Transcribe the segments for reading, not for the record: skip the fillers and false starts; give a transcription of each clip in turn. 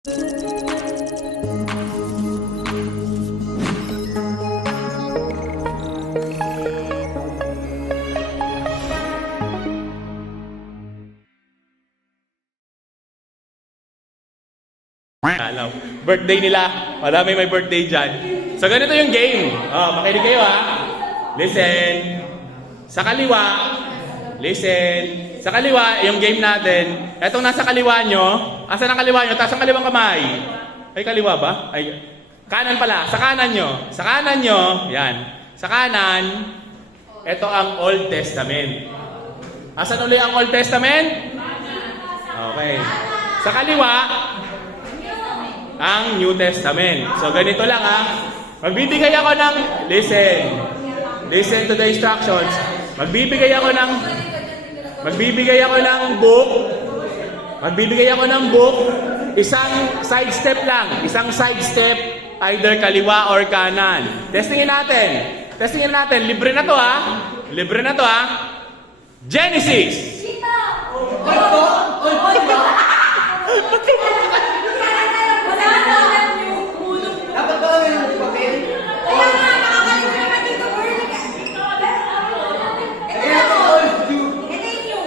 Alam, birthday nila. Marami may birthday dyan. So ganito yung game. Makinig kayo ha. Listen. Sa kaliwa. Listen. Sa kaliwa, yung game natin. Etong nasa kaliwa nyo. Asan ang kaliwa nyo? Taas ang kaliwang kamay. Ay, kaliwa ba? Ay, kanan pala. Sa kanan nyo. Sa kanan nyo. Yan. Sa kanan. Ito ang Old Testament. Asan uli ang Old Testament? Okay. Sa kaliwa, ang New Testament. So, ganito lang ha. Magbibigay ako ng, listen to the instructions. Magbibigay ako ng book. Magbibigay ako ng book. Isang side step lang. Isang side step, either kaliwa or kanan. Testingin natin. Libre na to ha. Genesis. Dapat ba kami yung papel? Kaya nga, nakakalimutan naman dito, Bernie. Ito old new. Ito yung new.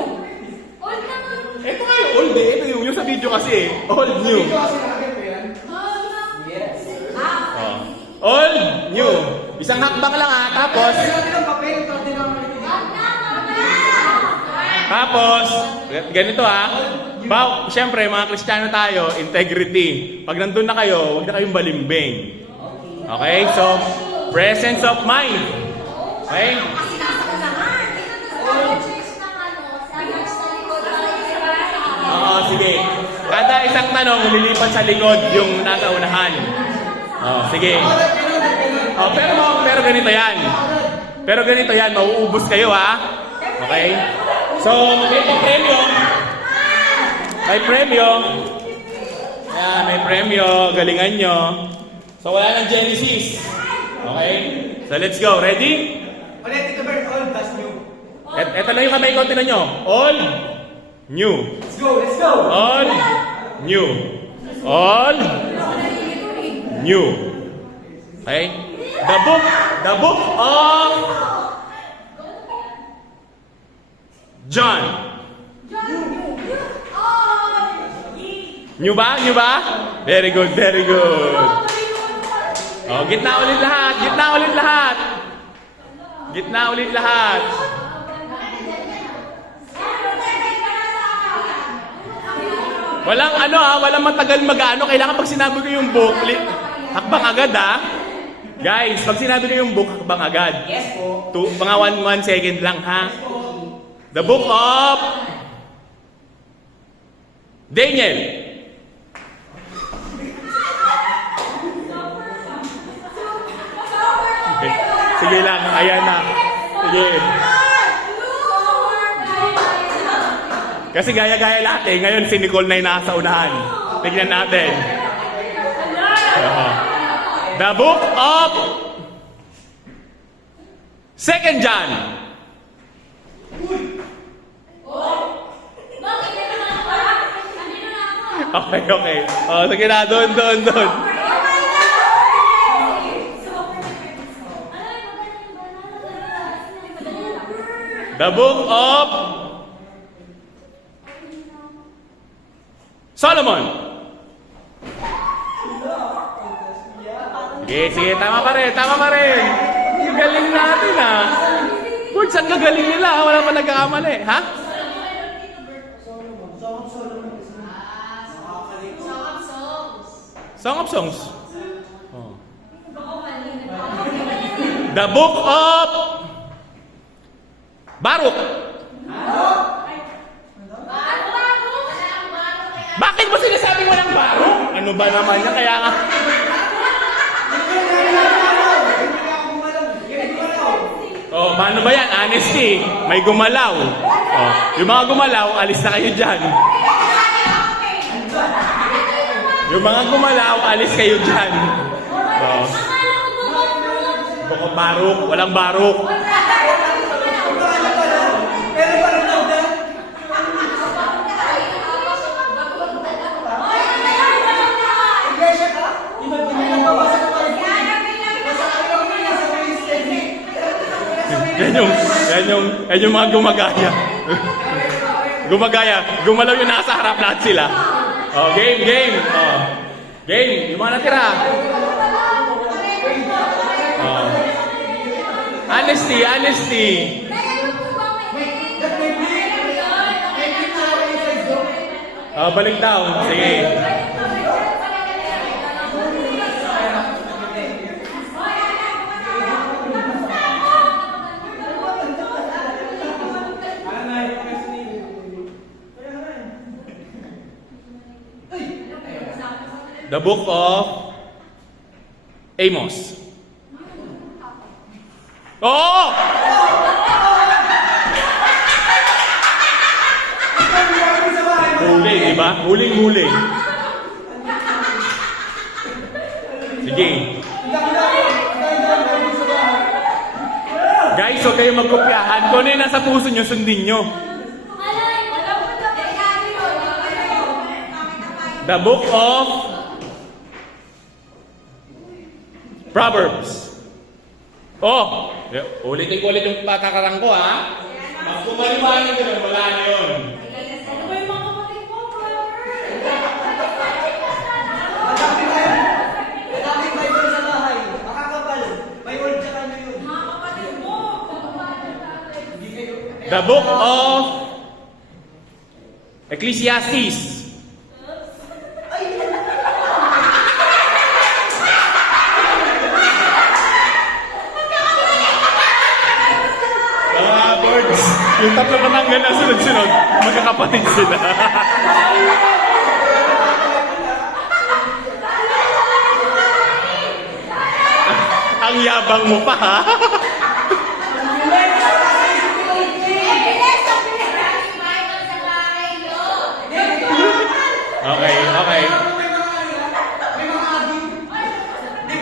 Old naman. Ito nga yung old eh. Ito yung sa video kasi eh. Old, new. Ito kasi nakakit ko yan. Yes. Old, new. Isang hakbang lang ha. Tapos, ganito ha. Siyempre, mga Kristiyano tayo, integrity. Pag nandun na kayo, huwag na kayong balimbing. Okay? So, presence of mind. Okay? Kasi nasa unahan. Ito sa church ng sa likod. Oo, sige. Kada isang tanong, lilipat sa likod yung nasa unahan. Sige. Pero ganito yan. Mauubos kayo ha. Okay? So, may premyo. Ayan, may premyo. Galingan nyo. So, wala ng Genesis. Okay? So, let's go. Ready? Ulit, ito ba old, tas new? Ito lang yung kamay ko. Tinan nyo. Old, new. Let's go! Old, new. Old, new. Okay? The book of John. New ba? Very good. Oh, gitna ulit lahat. Walang matagal mag-ano. Kailangan pag sinabi ko yung book, hakbang agad ha. Guys, pag sinabi ko yung book, hakbang agad. Yes po. Mga 1 second lang ha. The book of Daniel. Sige lang, ayan na. Sige. Kasi gaya-gaya lahat eh. Ngayon si Nicole na yung nasa unahan. Tignan natin. The book of 2 John. Okay. Sige na, doon. The book of Solomon. Sige, tama pa rin. Yung galing natin ha. Lord, saan gagaling nila? Wala pa nagkakamali. Ha? Song of Songs. The book of Baruch. Bakit mo sinasabi mo ng Baruch? Ano ba naman yan? Kaya nga. Paano ba yan? Honesty. May gumalaw. Yung mga gumalaw, alis na kayo dyan. Book of Baruch. Walang Baruch. yan yung mga gumagaya. Gumagaya. Gumalaw yung nasa harap lahat sila. Oh, game. Oh. Game. Yung mga natira. Oh. Honesty. Oh, balik daw. Sige. The book of Amos. Oh! Huli, di ba? Huling-huli. Sige. Guys, huwag kayong magkopyahan. Kung ano yung nasa puso nyo, sundin nyo. The book of Proverbs. Oh! Ulitin ko ulit yung patakarang ko, ha? Mas kumaliwanag yun, wala na yun. Madaming Bible sa bahay. Makakapal. May word ka na yun. The book of Ecclesiastes. Birds. Yung tatlo kananggan na sunod-sunod, magkakapatid sila. Ang yabang mo pa, ha? Okay.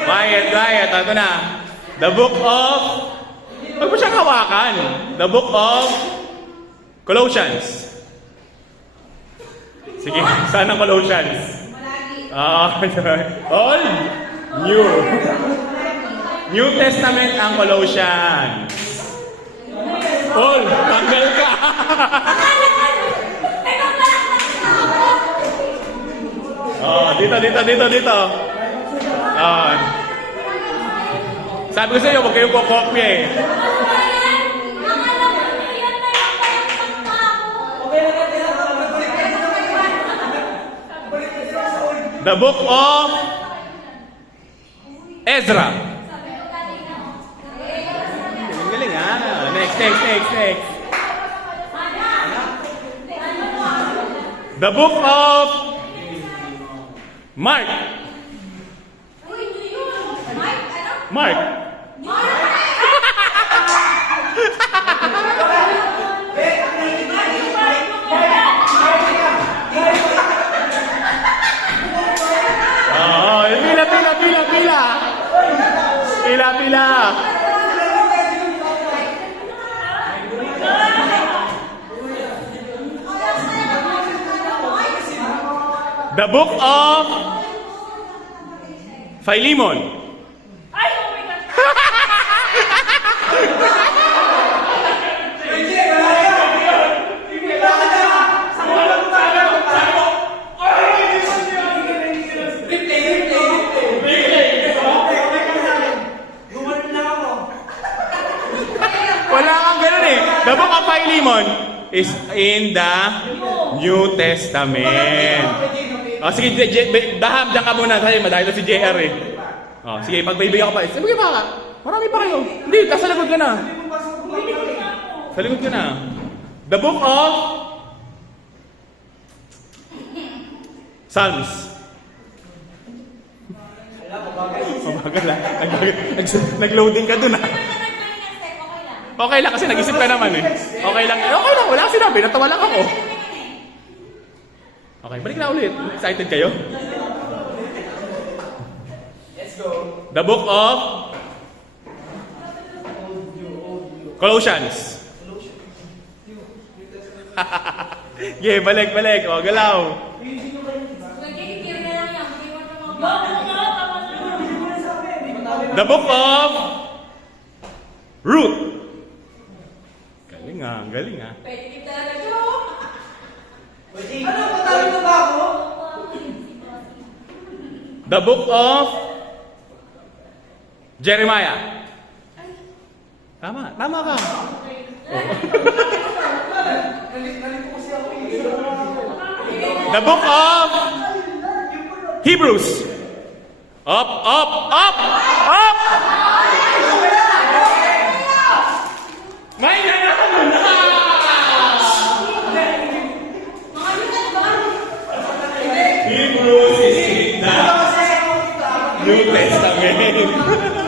Quiet. Ito na. The book of... Huwag mo siyang hawakan. The book of Colossians. Sige, saan ang Colossians? Old, New. New Testament ang Colossians. Old, tanggal ka. Dito. Sabi ko sa iyo, huwag kayong kokopya eh. The book of Ezra. Galing ha. Next. The book of Mark. Pila. The book of Philemon. Wala kang ganun eh. The book of Philemon is in the New Testament. Oh, sige, Daham, dyan ka muna. Sabi, madahil na si JR eh. Oh, sige, pagbibigyan ko pa. Sige pa, marami pa kayo. Hindi, sa likod ka na. Sa likod ka na. The book of Psalms. Mabagal ah. Nag-loading ka dun ah. Okay lang kasi nag-isip ka naman eh. Okay lang, wala kasi sinabi, natawa lang ako. Okay, balik na ulit. Excited kayo? Let's go. The book of Colossians. Yeah, balik. O, galaw. The book of Ruth. Galing ah. Pwede din talaga siya. Ano, patalo na ba ako? The book of Jeremiah. Tama ka. The book of Hebrews. Up. May nanalo na! Hebrews is in the New Testament.